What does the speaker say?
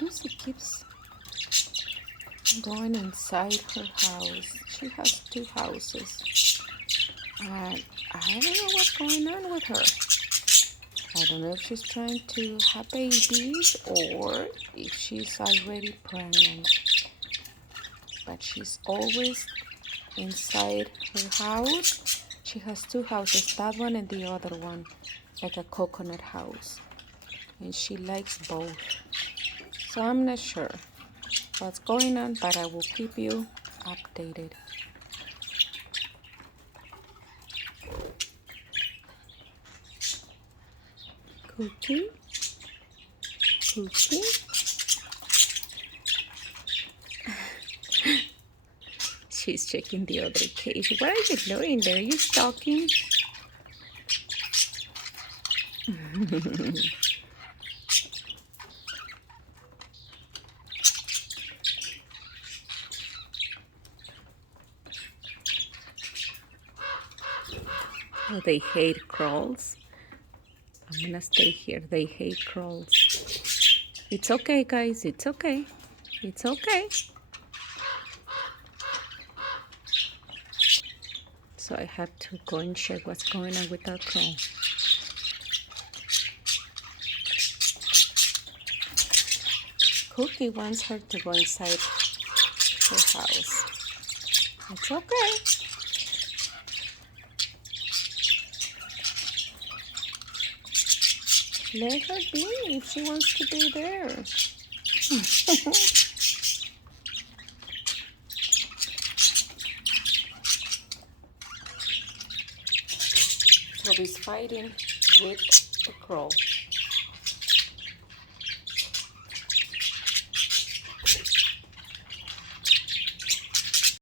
Lucy keeps going inside her house. She has two houses. And I don't know what's going on with her. I don't know if she's trying to have babies or if she's already pregnant. But she's always inside her house. She has two houses, that one and the other one, like a coconut house. And she likes both. So I'm not sure what's going on, but I will keep you updated. Cookie, Cookie. She's checking the other cage. What are you doing there? Are you stalking? Oh, they hate crawls. I'm gonna stay here. They hate crawls. It's okay, guys. It's okay. It's okay. So I have to go and check what's going on with our crawl. Cookie wants her to go inside her house. It's okay. Let her be if she wants to be there. Toby's fighting with the crow.